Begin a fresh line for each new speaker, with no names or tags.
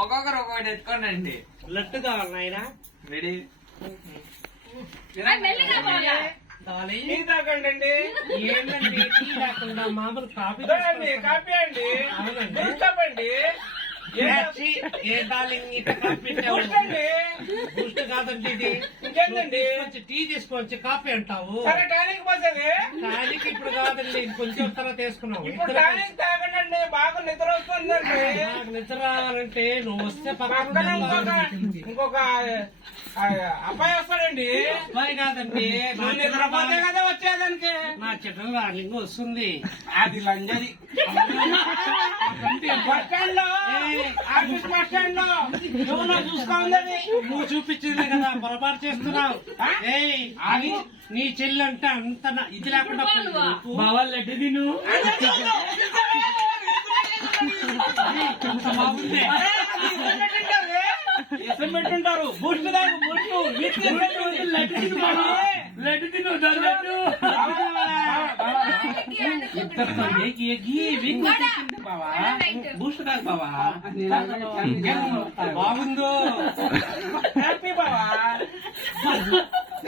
ఒక్కొక్కరు ఒక్కొక్కటి ఎత్తుకోండి
లడ్డు కావాలి నాయనా.
రెడీ
ఏంటండి? టీ మామూలు కాఫీ
కాపీ అండి. అండి
ఏ డార్లింగ్ కాఫీ?
బూస్ట్
కాదండి ఇది. టీ తీసుకొచ్చి కాఫీ అంటావు.
సరే టానిక్ పోసేది.
టానిక్ ఇప్పుడు కాదండి కొంచెం తర్వాత తీసుకున్నావు
ఇప్పుడు టానిక్ తాగండి బాగా నిద్ర వస్తుందండి
నాకు నిద్ర రావాలంటే నువ్వు వస్తే పక్కన
ఇంకొక అబ్బాయి వస్తాడండి.
అబ్బాయి కాదండి నా
నువ్వు నిద్రపోతే కదా వచ్చేదానికి.
నా చెట్ల డార్లింగ్ వస్తుంది.
అది లంజది. బస్ స్టాండ్లో ఆఫీస్ బస్ స్టాండ్లో నువ్వు నాకు ఉందని
నువ్వు చూపించింది కదా పొరపాటు చేస్తున్నావు.
ఆ?
ఏయ్ అది నీ చెల్లి అంటే అంత ఇది లేకుండా పోయింది
నువ్వా?
నీకు.
బావా లడ్డు తిను
అంత బాగుంది
ఎసం పెట్టుంటారు బూస్ట్
లడ్డు తిను లడ్డు
బూస్ట్ కాదు బావా. బాగుందో
హ్యాపీ బావా.